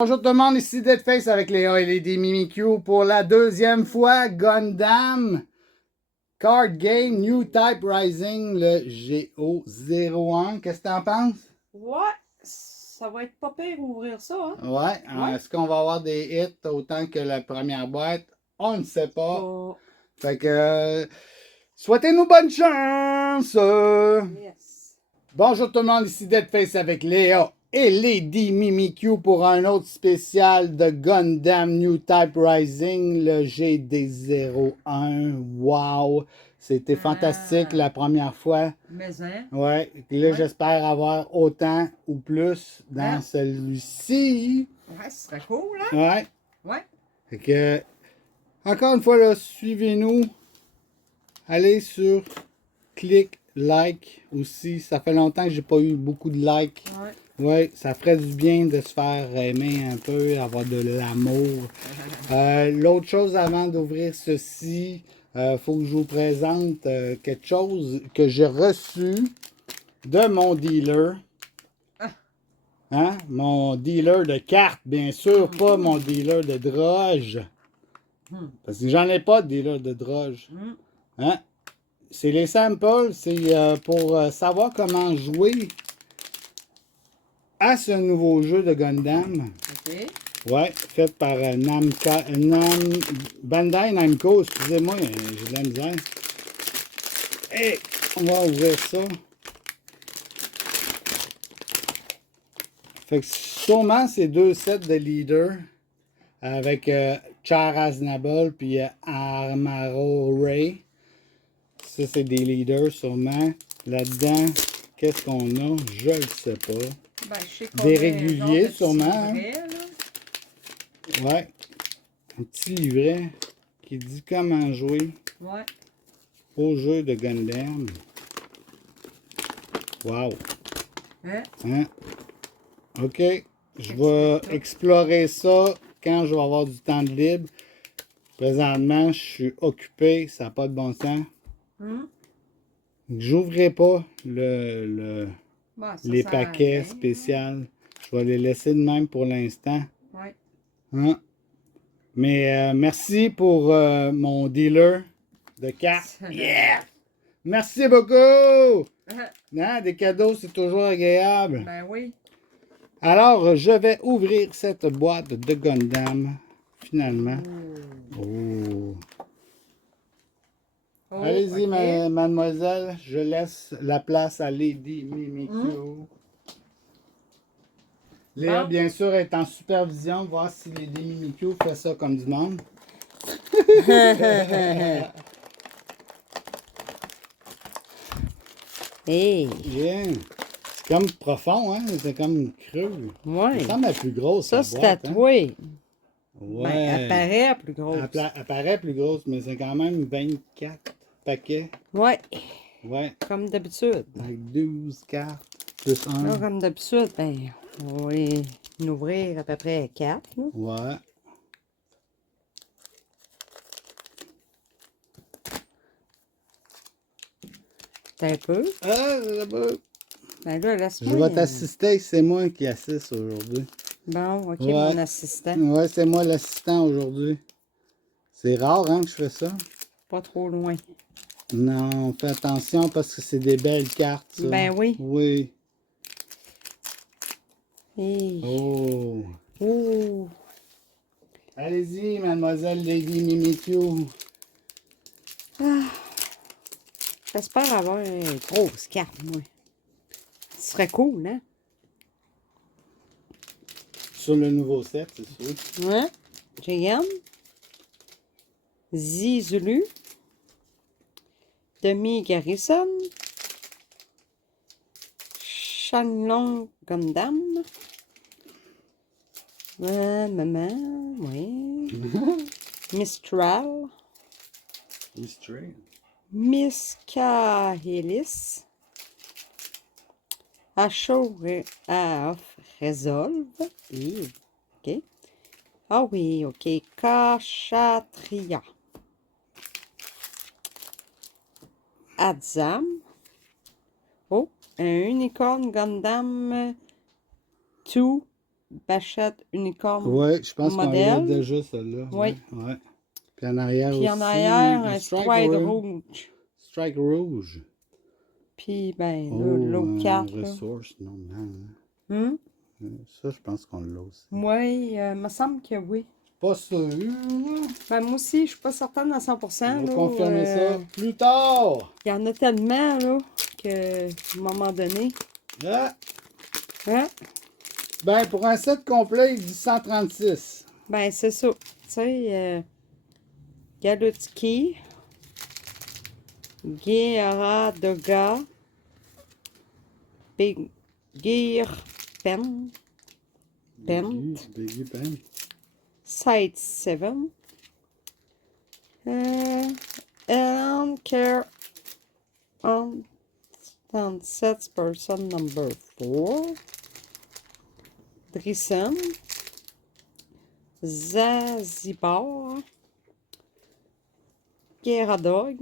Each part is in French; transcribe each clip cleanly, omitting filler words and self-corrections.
Bonjour tout le monde, ici Deadface avec Léa et Lady Mimikyu pour la deuxième fois Gundam Card Game New Type Rising, le GO01. Qu'est-ce que t'en penses? Ouais, ça va être pas pire ouvrir ça, hein? Ouais, Ouais. est-ce qu'on va avoir des hits autant que la première boîte? On ne sait pas. Pas. Fait que, souhaitez-nous bonne chance! Yes. Bonjour tout le monde, ici Deadface avec Léa et Lady Mimikyu pour un autre spécial de Gundam New Type Rising, le GD01. Wow! C'était fantastique la première fois. Mais hein? Ouais, et là Ouais. j'espère avoir autant ou plus dans Hein? celui-ci. Ouais, ce serait cool, hein? Ouais. Ouais. Fait que, encore une fois, là, suivez-nous. Allez sur clic, like aussi. Ça fait longtemps que j'ai pas eu beaucoup de likes. Ouais. Oui, ça ferait du bien de se faire aimer un peu, avoir de l'amour. L'autre chose avant d'ouvrir ceci, faut que je vous présente quelque chose que j'ai reçu de mon dealer. Ah. Hein? Mon dealer de cartes, bien sûr, pas mon dealer de droge. Parce que j'en ai pas de dealer de droge. Hein? C'est les samples, c'est pour savoir comment jouer à ce nouveau jeu de Gundam. OK. Ouais, fait par Bandai Namco, excusez-moi, j'ai de la misère. Et on va ouvrir ça. Fait que sûrement c'est deux sets de leaders avec Char Aznable puis Amaro Ray. Ça, c'est des leaders sûrement. Là-dedans, qu'est-ce qu'on a? Je le sais pas. Ben, je sais qu'on Des a un genre réguliers, de petit sûrement. livret, là. Ouais. Un petit livret qui dit comment jouer Ouais. au jeu de Gundam. Wow. Hein? Hein? OK. Je vais explorer ça quand je vais avoir du temps de libre. Présentement, je suis occupé. Ça n'a pas de bon sens. J'ouvrirai pas Bon, ça les sert à paquets rien. spéciaux. Je vais les laisser de même pour l'instant. Ouais. Hein? Mais merci pour mon dealer de cartes. Yeah! Merci beaucoup! Hein, des cadeaux, c'est toujours agréable. Ben oui. Alors, je vais ouvrir cette boîte de Gundam, finalement. Oh. Oh, Allez-y, OK. mademoiselle, je laisse la place à Lady Mimikyu. Léa, Bon. bien sûr, est en supervision, voir si Lady Mimikyu fait ça comme du monde. Hey. Bien. C'est comme profond, hein? C'est comme creux. Ouais. Ça semble la plus grosse, Ça, la c'est boîte, hein? tatoué. Ouais. Ben, elle paraît plus grosse. Elle paraît plus grosse, mais c'est quand même 24 paquets. Ouais. Ouais. Comme d'habitude. Avec 12 cartes, plus Là, 1. comme d'habitude, ben, on va en ouvrir à peu près 4. Là. Ouais. T'as un peu. Ah, là-bas. Ben là, Je laisse-moi. vais t'assister, c'est moi qui assiste aujourd'hui. Bon, OK, Ouais. mon assistant. Ouais, c'est moi l'assistant aujourd'hui. C'est rare, hein, que je fais ça. Pas trop loin. Non, fais attention parce que c'est des belles cartes, ça. Ben oui. Oui. Hey. Oh. Oh. Allez-y, mademoiselle Lady Mimikyu. Ah. J'espère avoir une grosse carte, moi. Ce serait cool, hein? Sur le nouveau set, c'est sûr. Hein? JM. Zizulu. Demi Garrison. Shanlong Gundam. Maman, oui. Mistral. Mystery. Miskahelis. Asho Resolve. OK. Ah oui, OK. Kashatria. Adzam. Oh, un Unicorn Gundam 2 Bachette Unicorn Ouais, je pense qu'on l'a modèle. déjà, celle-là. Oui. Ouais. Puis en arrière Puis aussi. en arrière, un Strike Stride Rouge. rouge. Strike Rouge. Puis, ben, Oh, là, l'autre un 4. ressource, non, man. Hum? Ça, je pense qu'on l'a aussi. Oui, me semble que oui. Pas sûr. Ben, moi aussi, je suis pas certaine à 100%. On va là, confirmer ça plus tard. Il y en a tellement, là, que, à un moment donné. Ah, Hein? ben, pour un set complet, il dit 136. Ben, c'est ça. Tu sais, Galutski, Gyaradoga, Big Gear Pen, Biggie Pen. Side 7, and Care on sets person number 4, Drisen, Zazibar, Gyarados,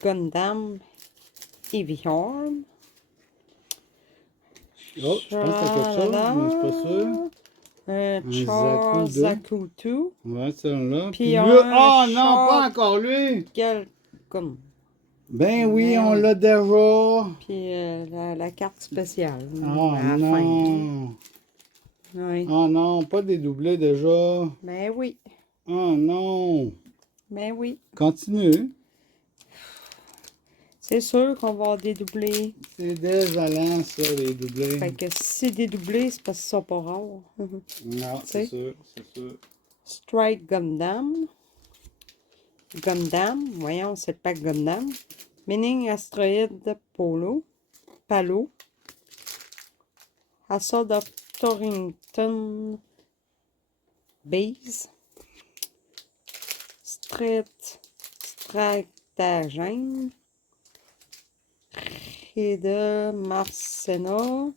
Gundam, Eevee-Horn. Oh, je pense que c'est quelque chose, mais je suis pas sûr. Un Zakutu. Ouais, celle-là. Puis Puis un là, oh non, Char- pas encore lui. Comme. Ben oui, Merde. on l'a déjà. Puis la carte spéciale. Oh à la non. fin. Oui. Oh non, pas des doublés déjà. Ben oui. Oh non. Ben oui. Continue. C'est sûr qu'on va avoir dédoublé. C'est désolant, ça, les doublés. Fait que si c'est dédoublé, c'est parce qu'ils sont pas rares. Non, c'est sûr, c'est sûr. Strike Gundam. Gundam. Voyons, c'est le pack Gundam. Mining Asteroid Palo. Assault of Torrington Base. Stratagème. Et de Marcena.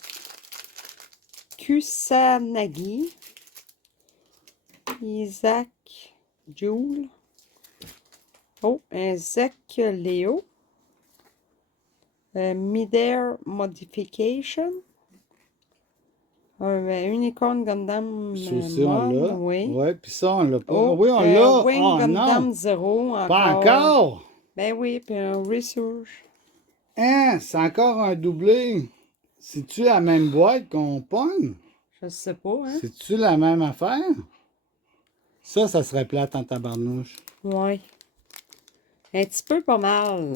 Kusanagi. Isaac Joule. Oh, un Zek Léo. Midair Modification. Un Unicorn Gundam Ça aussi, on l'a. oui. Ouais, puis ça, on l'a pas. Oh, Oui, on l'a. Wing Oh Gundam non. 0 encore. Pas encore. Ben oui, puis un Research. Hein, c'est encore un doublé. C'est-tu la même boîte qu'on pogne? Je sais pas, hein? C'est-tu la même affaire? Ça serait plate en tabarnouche. Oui. Un petit peu pas mal.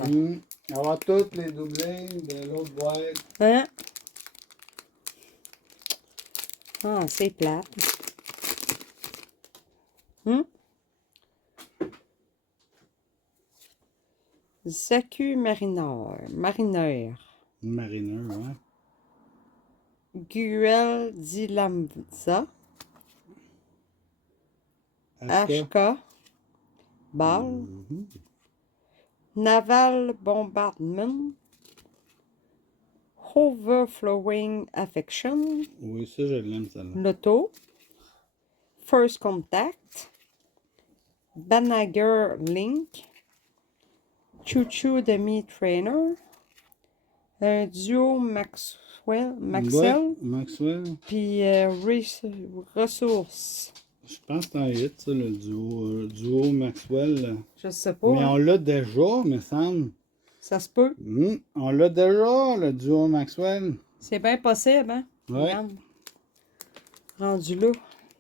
Avoir toutes les doublés de l'autre boîte. Hein? Ah, c'est plate. Zaku Marineur. Marineur, ouais. Guel Dilamza. HK. Ball. Naval Bombardment. Overflowing Affection. Oui, ça, je l'aime, celle-là. Loto. First Contact. Banager Link. Chouchou Demi Trainer. Un duo Maxwell. Ouais, Maxwell. Puis Ressources. Je pense que c'est un hit, ça, le duo Maxwell. Je sais pas. Mais hein. on l'a déjà, me semble. Ça se peut. On l'a déjà, le duo Maxwell. C'est bien possible, hein? Ouais. Regarde. Rendu là.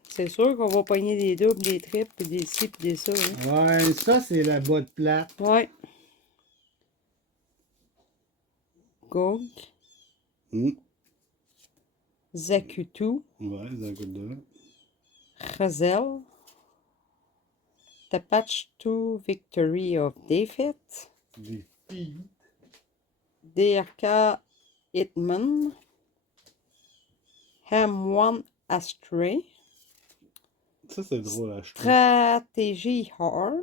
C'est sûr qu'on va pogner des doubles, des triples, puis des ci, puis des ça. Hein? Ouais, ça, c'est la botte plate. Ouais. Gog. Zakutu. Ouais, Zakutu. Hazel. The Patch 2 Victory of Defeat. DRK Hitman. Ham1 Astray. Ça, c'est drôle à acheter. Stratégie Horn.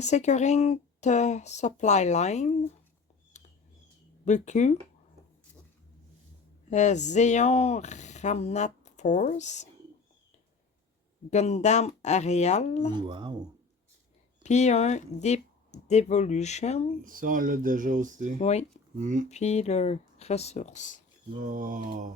Securing the Supply Line. Beaucoup. Zéon Ramnat Force. Gundam Aerial. Wow. Puis un Deep Devolution. Ça, on l'a déjà aussi. Oui. Puis le Ressource. Oh.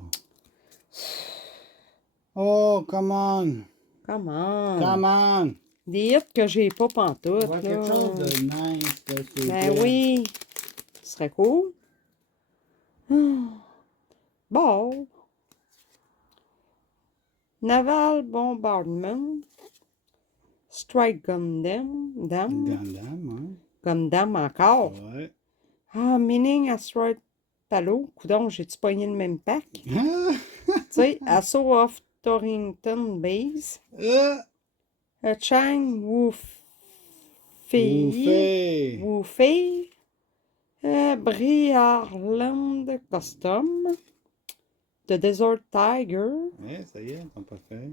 Oh, come on. Comment? Come on. Des hits que j'ai pas pantoute, On voit quelque là. chose de nice, là, s'il Ben plaît. oui. Ce serait cool. Bon. Naval Bombardment. Strike Gundam. Gundam, Gundam encore. ouais. Ah, Mining Asteroid Palo. Coudon, j'ai-tu pogné le même pack? Tu sais, Assault of Torrington Base. Chang Oufé. Wufei. Briarland Custom. The Desert Tiger. Ouais, ça y est, ils sont pas fait.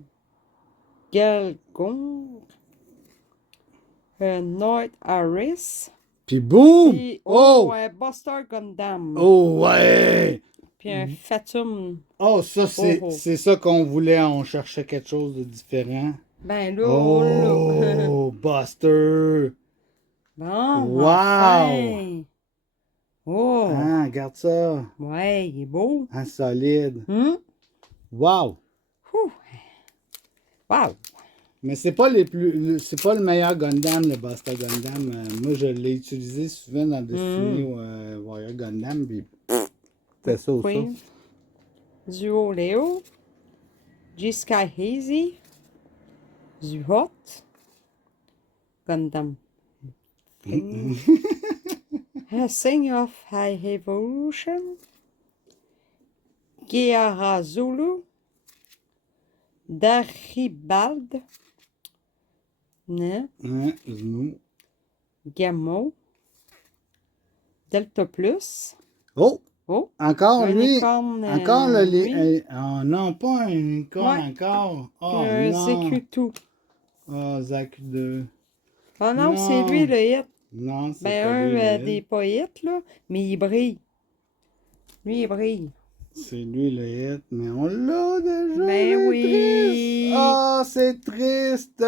Galgong. North Harris. Puis boum! Puis, Oh! ouais, Buster Gundam. Oh, ouais! Puis un Fatum. Oh, ça, Oh. c'est ça qu'on voulait. On cherchait quelque chose de différent. Ben là, oh là. Oh, Buster! Bon, Wow! enfin. Oh, Ah, regarde ça. ouais, il est beau. Ah, solide. Wow! Ouh. Wow. Mais c'est pas c'est pas le meilleur Gundam, le Buster Gundam. Moi, je l'ai utilisé souvent dans Destiny ou Warrior Gundam, puis c'était ça ou ça. Queen. Duo Léo. G-Sky Hazy. Zuhot. Gundam. A Sing of High Evolution. Giara Zulu. Daribald. Ne. Nous. Gamo. Delta Plus. Oh! Oh! Encore lui! Unicorn, Encore le lui. oh non, pas un unicorn Ouais. encore! Oh Un non! ZQ2. Oh, Zach 2. Oh non, c'est lui le hit. Non, c'est Ben, pas un lui. Le des hit. pas hits, là, mais il brille. Lui, il brille. C'est lui le hit, mais on l'a déjà! Ben il est oui. triste. Oh, c'est triste!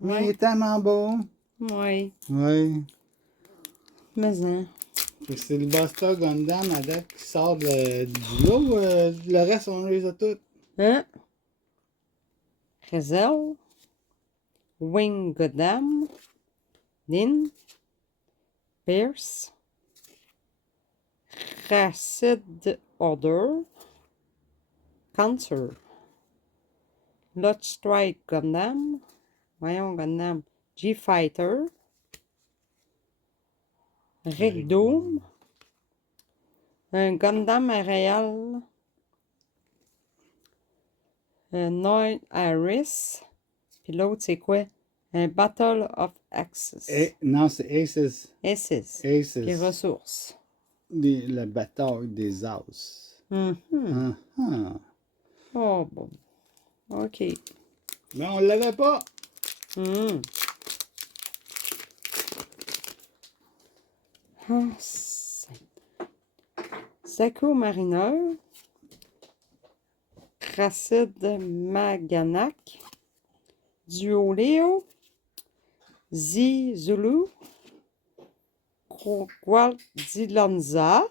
Mais il Ouais. est tellement beau! Oui. Oui. Mais hein. Fait que c'est le Buster Gundam à date qui sort du lot. Le reste, on les a toutes. Hein? Hazel. Wing Gundam. Lynn. Pierce. Racid Order. Cancer. Lot Strike Gundam. Voyons Gundam. G-Fighter. Rick Doom. Un Gundam réel. Un North Harris. Puis l'autre, c'est quoi? Un Battle of Axis. Non, c'est Aces. Aces. Aces. Puis ressources. La bataille des As. Oh, bon. OK. Mais on l'avait pas. Sako Mariner. Racid Maganak. Duo Léo. Z Zulu. Gualdilonza.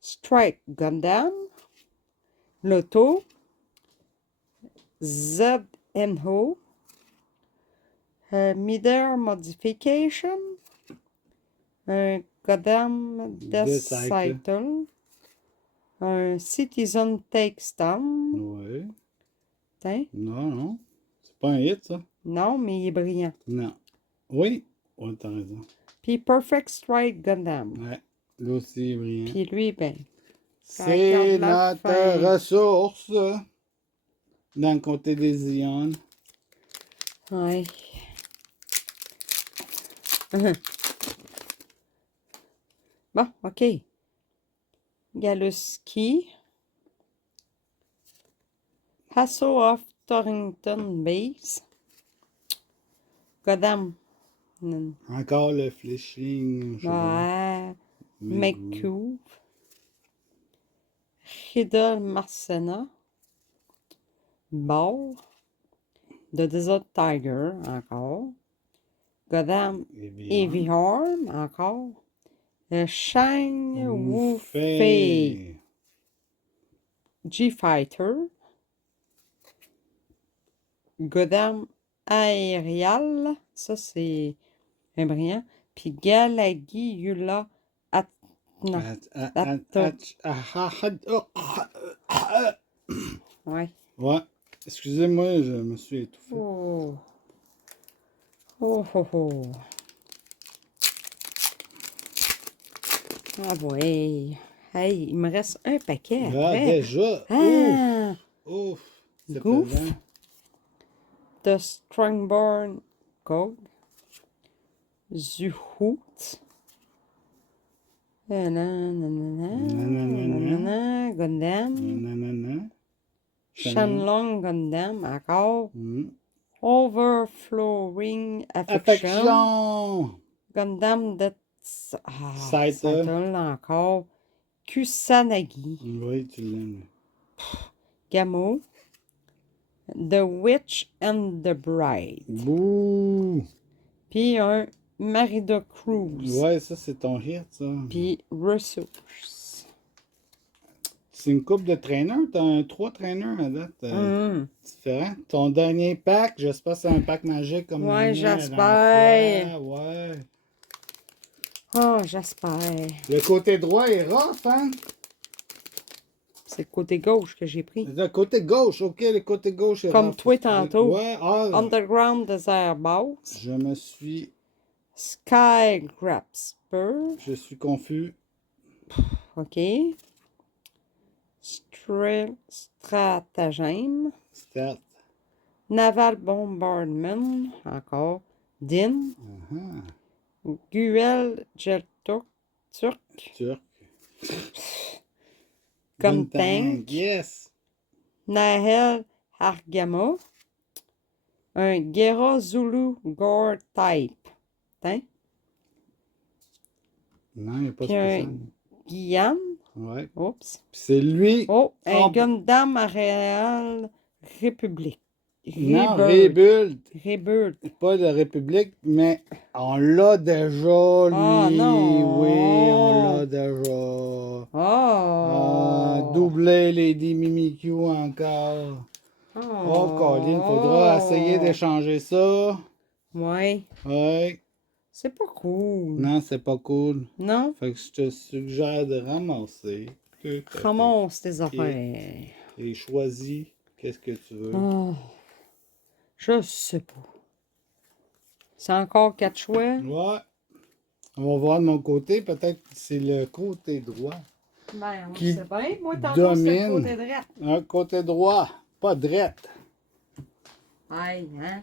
Strike Gundam. Loto. ZNO. Midair Modification. Un Gundam Death Cycle. Un Citizen Takes Down. Oui. Hein? Non. C'est pas un hit, ça. Non, mais il est brillant. Non. Oui. Oui, t'as raison. Puis Perfect Strike Gundam. Ouais. Lui aussi, il est brillant. Puis lui, ben. C'est la notre fin. ressource dans le côté des ions. Ouais. Bon, OK. Galuski. Hasso of Torrington Base. Godam. Encore le flashing. Ouais. McCool. Riddle Marcena. Ball. The Desert Tiger, encore. Godam Eviharm, encore. Shang Wufei. G-Fighter. Godam Aerial. Ça, c'est un brillant. Puis Galagiyula Atna. Ouais. Ouais. Excusez-moi, je me suis étouffé. Oh. Oh, oh, oh. Ah, ouais. Hey, il me reste un paquet Ah, après. déjà. Ah! Ouf. C'est Goof. pesant. The Strongborn Code. Zuhoot. Gundam. Nanana. Shenlong Gundam. Encore. Mm. Overflowing Affection. Affection. Gundam de Saito. encore. Kusanagi. Oui, tu l'aimes. Gamo. The Witch and the Bride. Bouh. Puis un Marida Cruz. Ouais, ça, c'est ton hit, ça. Puis Resource. C'est une coupe de traîneurs. T'as 3 traîneurs à date. Différents. Ton dernier pack, j'espère que c'est un pack magique comme Ouais, le mien la j'espère. dernière fois. Ouais. Oh, j'espère. Le côté droit est rough, hein? C'est le côté gauche que j'ai pris. Le côté gauche, ok, le côté gauche est Comme rough. toi tantôt. Ouais, Underground Desert Box. je me suis... Sky Grasper. Je suis confus. OK. Stratagème. Start. Naval Bombardment. Encore. Din. Guel Jeltok. Turc. Turc. Comme tank. Yes. Nahel Argama. Un Gera Zulu Gore Type. Hein? Non, il n'y a pas Puis spécial. un Guyane. Ouais. Oups. Puis c'est lui. Oh, un Oh, Gundam Real République. non, Rebuild. Rebuild. Pas de République, mais on l'a déjà, lui. Ah, non. Oui, on l'a déjà. Oh. Doubler Lady Mimikyu encore. Oh, Colin, faudra essayer d'échanger ça. Ouais. Ouais. C'est pas cool. Non, c'est pas cool. Non? Fait que je te suggère de ramasser. Ramasse tes affaires. Et choisis qu'est-ce que tu veux. Oh. Je sais pas. C'est encore 4 choix? Ouais. On va voir de mon côté. Peut-être que c'est le côté droit. Ben, on Qui sait bien. Moi, tantôt, c'était le côté droit. Un côté droit, pas drette. Aïe, hein?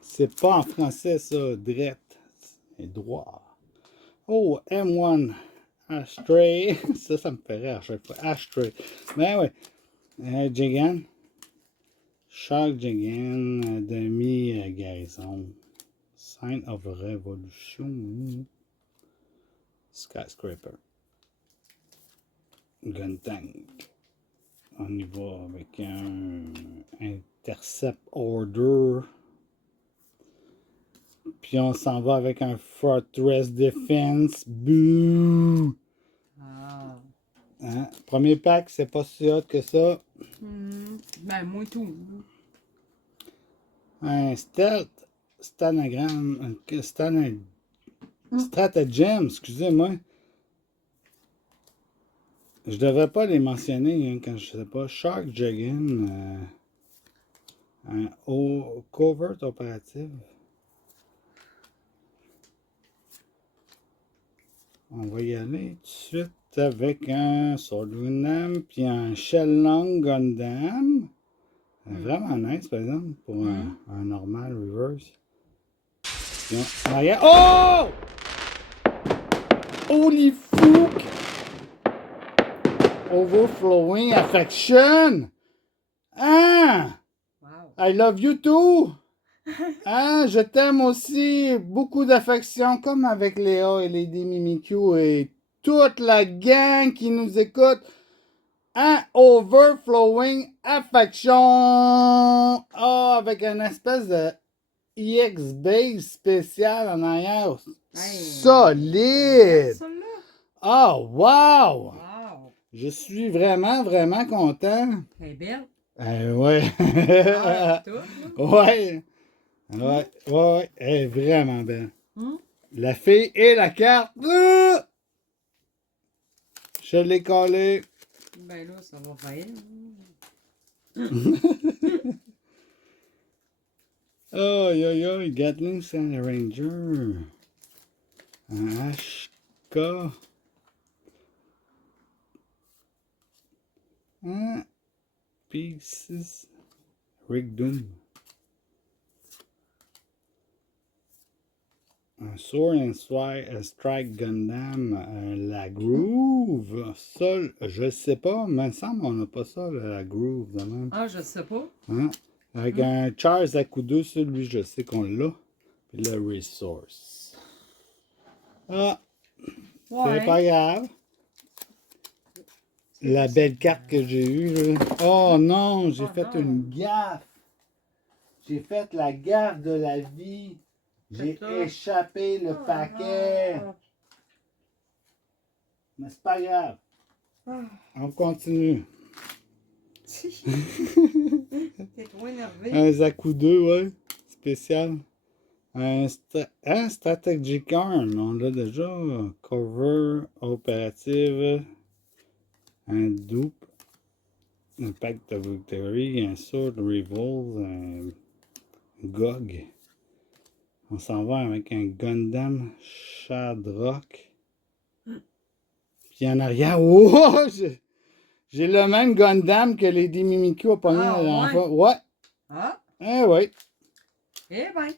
C'est pas en français, ça, drette. C'est droit. Oh, M1 Ashtray. Ça me fait rire à chaque fois. Ashtray. Ben ouais. Jigan. Shark Jigan. Demi-garrison. Sign of Revolution. Skyscraper. Gun Tank. On y va avec un Intercept Order. Puis on s'en va avec un Fortress Defense. Bouh! Ah. Hein? Premier pack, c'est pas si hot que ça. Ben, moi tout. Un Stealth Stratagem, excusez-moi. Je devrais pas les mentionner hein, quand je sais pas. Shark Dragon, un covert opérative. On va y aller tout de suite avec un Sword Gundam puis un Shenlong Gundam. Vraiment nice par exemple pour un normal reverse. Oh! Holy fuck! Overflowing Affection! Ah! Wow. I love you too! Ah, je t'aime aussi! Beaucoup d'affection comme avec Léa et Lady Mimikyu et toute la gang qui nous écoute. Un Overflowing Affection! Ah, avec une espèce de EX base spécial en arrière. Hey. Solide! Ça, là. Oh, wow! Wow. Je suis vraiment, vraiment content. Elle est belle. Ouais. Ah, tout, là. Ouais. Ouais, elle est vraiment belle. Hum. La fille et la carte. Je l'ai collé. Ben là, ça va faire. Aïe, aïe, aïe. Gatling Sand Ranger. Un HK. Un Pieces. Rick Doom. Un Sword and Strike Gundam, la Groove. Ça, je sais pas, mais il me semble qu'on n'a pas ça, la Groove, de même. Ah, je sais pas. Hein? Avec un Charles Akudo, celui, je sais qu'on l'a. Puis le Resource. Ah, c'est pas grave. La belle carte que j'ai eue, là. Oh non, j'ai fait une gaffe. J'ai fait la gaffe de la vie. J'ai échappé le paquet. Mais c'est pas grave. On continue. T'es trop énervé. Un Zaku 2, ouais. Spécial. Un Strategic Arm. On l'a déjà. Cover opérative. Un dupe. Un Pact of Victory. Un Sword Revolve. Un GOG. On s'en va avec un Gundam Shadrock. Puis en arrière, oh! J'ai le même Gundam que Lady Mimikyu a pogné la dernière fois. Ouais. Ah. Eh oui. Eh ben.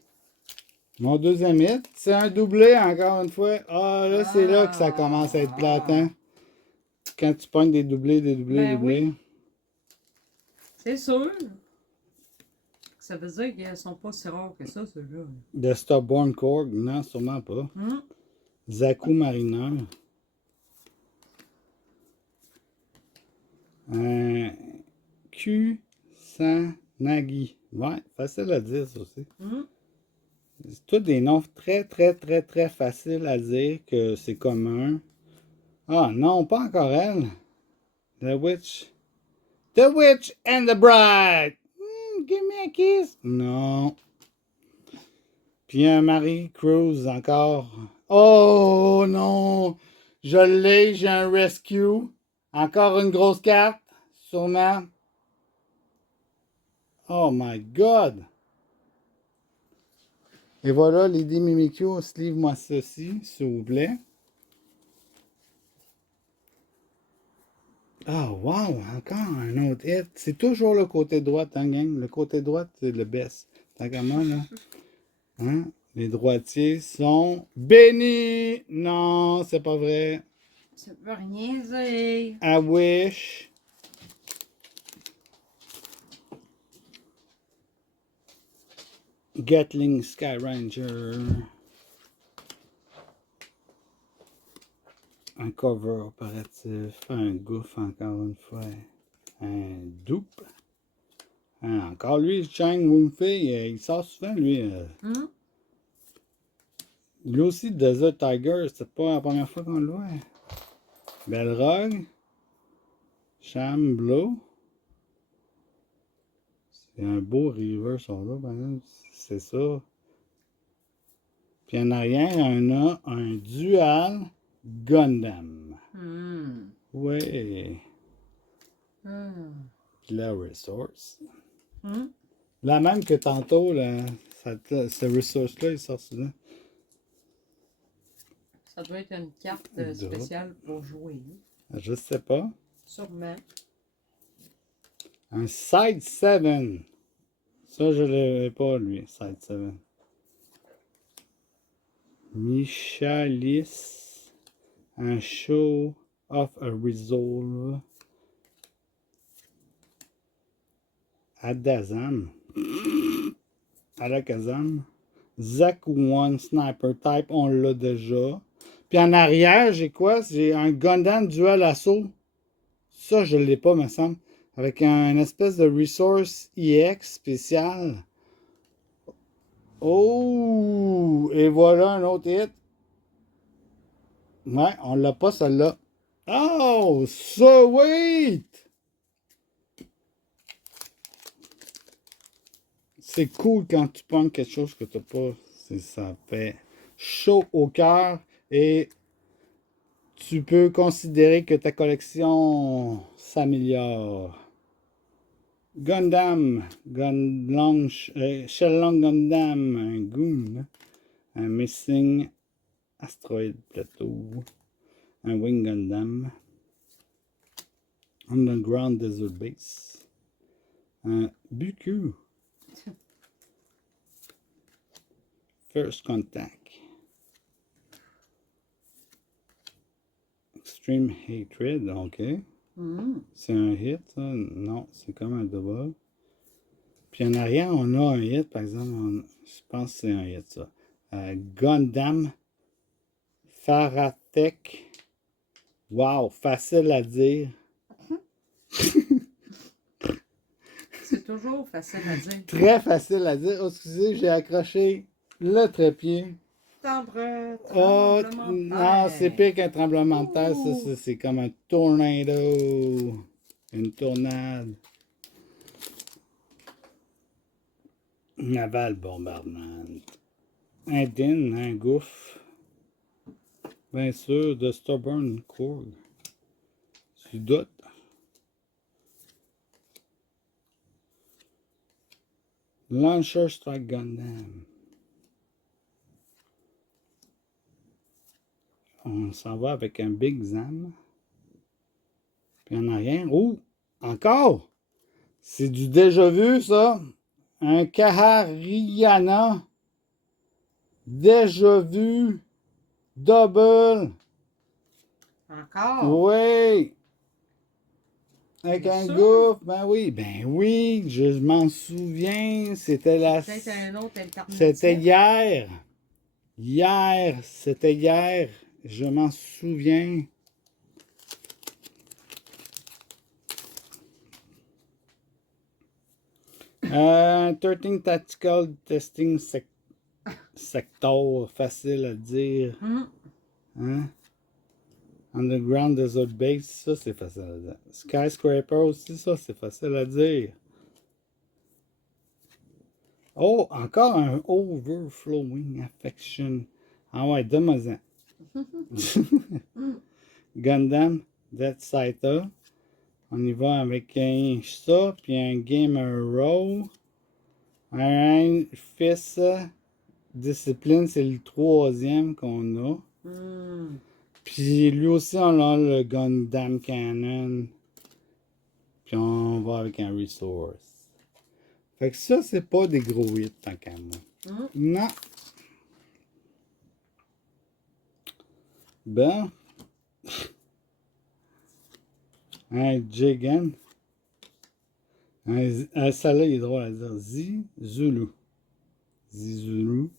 Mon deuxième hit. C'est un doublé, encore une fois. Ah, là, c'est là que ça commence à être platant. Quand tu pognes des doublés, Ben doublés. oui. C'est sûr. Ça veut dire qu'elles sont pas si rares que ça, ceux-là. De Stubborn Korg, non, sûrement pas. Zaku Mariner. Un Kusanagi. Ouais, facile à dire, ça aussi. C'est tous des noms très, très, très, très faciles à dire que c'est commun. Ah non, pas encore elle. The Witch. The Witch and the Bride. Give me a kiss. Non. Puis un Marie Cruz encore. Oh non. Je l'ai, j'ai un Rescue. Encore une grosse carte. Sûrement. Oh my God. Et voilà, Lady Mimikyu, sleeve-moi ceci, s'il vous plaît. Ah, wow, encore un autre hit. C'est toujours le côté droit, hein, gang? Le côté droit, c'est le best. Tant qu'à moi, là. Hein? Les droitiers sont bénis. Non, c'est pas vrai. Ça veut rien dire. I wish. Gatling Sky Ranger. Un cover opératif. Un gouffre, encore une fois. Un dupe. Ah, encore lui, Chang Wun-Fei, il sort souvent, lui. Lui aussi, Desert Tiger, c'est pas la première fois qu'on le voit. Belrog. Shamblo. C'est un beau river, ça, là, par exemple. C'est ça. Puis en arrière, on a un Dual Gundam. Ouais. La Resource. La même que tantôt, là, ce Resource-là, il sort souvent. Ça doit être une carte spéciale pour jouer. Je sais pas. Sûrement. Un Side 7. Ça, je l'avais pas, lui, Side 7. Michalis. Un Show of a Resolve. Adazam. Alakazam. Zaku One Sniper Type, on l'a déjà. Puis en arrière, j'ai quoi? J'ai un Gundam Dual Assault. Ça, je l'ai pas, me semble. Avec un espèce de Resource EX spécial. Oh! Et voilà un autre hit. Ouais, on l'a pas, celle-là. Oh, sweet! C'est cool quand tu prends quelque chose que tu n'as pas. Ça fait chaud au cœur et tu peux considérer que ta collection s'améliore. Gundam, Shenlong Gundam, un Goon, hein? Un Missing Asteroid Plateau, un Wing Gundam, Underground Desert Base, un Buku, First Contact, Extreme Hatred, ok. C'est un hit, ça? Non, c'est comme un double. Puis en arrière, on a un hit, par exemple, je pense que c'est un hit, ça. Gundam Faratek. Wow, facile à dire. C'est toujours facile à dire. Très facile à dire. Oh, excusez, j'ai accroché le trépied. Oh, non, c'est pire qu'un tremblement de terre. Ça, c'est comme un tornado. Une tornade. Naval bombardement. Un din, un gouffre. Bien sûr, de Stubborn Core. Tu doutes. Launcher Strike Gundam. On s'en va avec un Big Zam. Puis en arrière. Oh! Encore! C'est du déjà vu, ça. Un Kahariana. Déjà vu. Double. Encore? Oui! Avec un sûr? gouffre. Ben oui, je m'en souviens. C'était la. Peut-être un autre alternatif. C'était hier. C'était hier. Je m'en souviens. Un 13 Tactical Testing Sector, facile à dire. Hein? Underground Desert Base, ça c'est facile à dire. Skyscraper aussi, ça c'est facile à dire. Oh, encore un Overflowing Affection. Ah ouais, donne-moi-en. Gundam, Death Sighter. On y va avec un ça, puis un Gamer Row. Un Fist Discipline, c'est le troisième qu'on a. Puis lui aussi, on a le Gundam Cannon. Puis on va avec un Resource. Fait que ça, c'est pas des gros hits tant qu'à moi. Non. Ben. Un Jigen. Ça là, il est drôle à dire. Zulu. Zulu.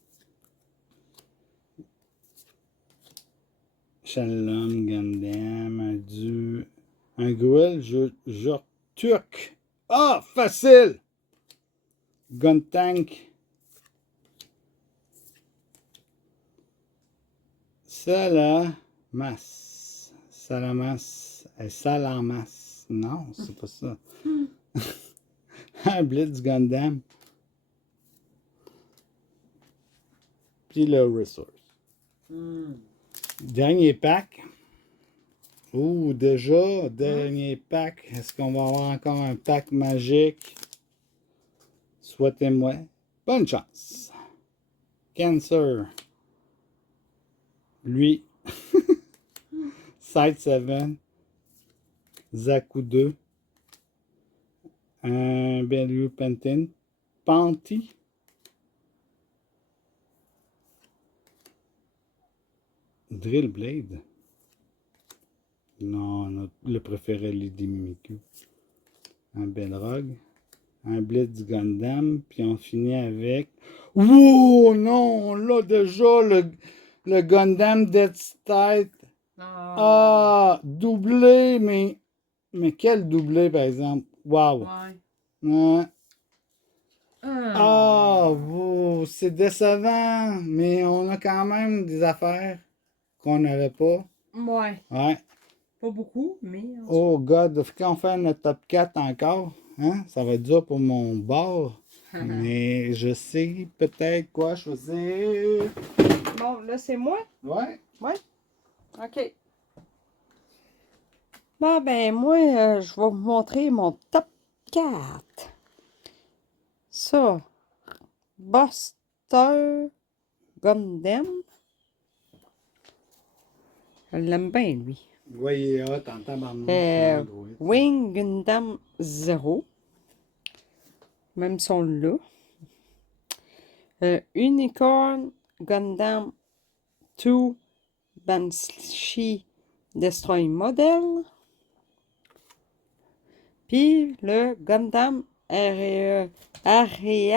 Shalom Gundam. Un Gruel genre turc. Ah, facile! Gun Tank. Salamas. Salamas. Non, c'est pas ça. Un Blitz Gundam. Puis le Resource. Dernier pack. Ouh, déjà, dernier pack. Est-ce qu'on va avoir encore un pack magique? Souhaitez-moi bonne chance. Cancer. Lui. Side 7. Zaku 2. Un Bellu Pentin. Panty. Drill Blade. Non, le préféré, Lady Mimiku. Un Belrog. Un Blitz Gundam. Puis on finit avec. Wow, non, on l'a déjà, le Gundam Dead State. Ah, doublé, mais quel doublé, par exemple. Wow. Ouais. Ah, wow, c'est décevant, mais on a quand même des affaires qu'on n'avait pas. Ouais. Ouais. Pas beaucoup, mais... Oh God, quand on fait notre top 4 encore, hein, ça va être dur pour mon bord. Mais je sais peut-être quoi choisir. Bon, là, c'est moi? Ouais. Ouais? OK. Bon, ben, moi, je vais vous montrer mon top 4. Ça, Buster Gundam. Je l'aime bien, lui. Ouais, il est hot en tabarnak. Wing Gundam 0. Même son là. Unicorn Gundam 2 Banshee Destroy Model. Puis le Gundam Arial. Ouais,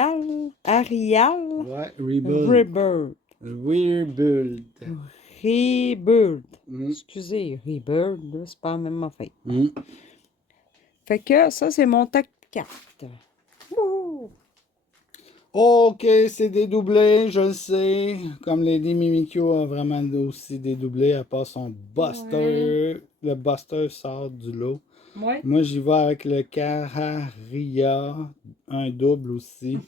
Rebuild. Rebirth. Rebirth. Excusez, Rebirth, là, c'est pas la même affaire. Fait que ça, c'est mon top 4. Wouhou! Ok, c'est dédoublé, je le sais. Comme Lady Mimikyu a vraiment aussi dédoublé, à part son Buster. Le Buster sort du lot. Ouais. Moi, j'y vais avec le Kararia, un double aussi.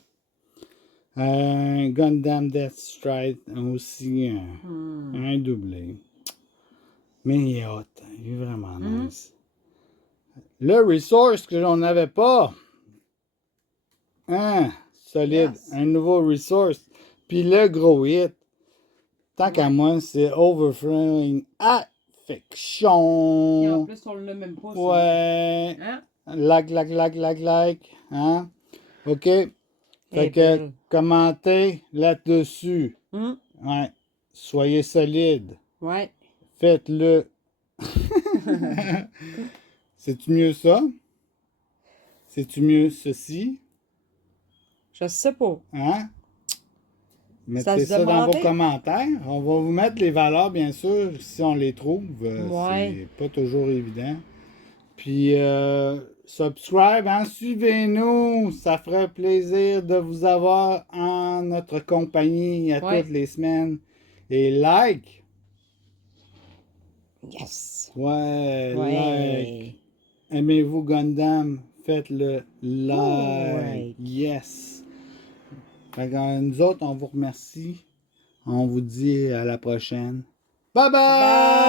Un Gundam Death Strike aussi, un doublé. Mais il est hot, il est vraiment nice. Le Resource que j'en avais pas. Hein, solide, un nouveau Resource. Puis le gros hit, tant qu'à moi, c'est Overflowing Affection. Et en plus, on l'a même pas. Ouais. Hein? Like. Hein? OK. Fait que commentez là-dessus. Ouais. Soyez solide. Ouais. Faites-le. C'est-tu mieux ça? C'est-tu mieux ceci? Je sais pas. Hein? Ça Mettez se ça dans vos demandait. commentaires. On va vous mettre les valeurs, bien sûr, si on les trouve. Ouais. C'est pas toujours évident. Puis, subscribe, hein? Suivez-nous. Ça ferait plaisir de vous avoir en notre compagnie à toutes les semaines. Et like. Yes. Ouais, Ouais. like. Aimez-vous Gundam? Faites-le like. Ouais. Yes. Fait que, nous autres, on vous remercie. On vous dit à la prochaine. Bye bye! Bye.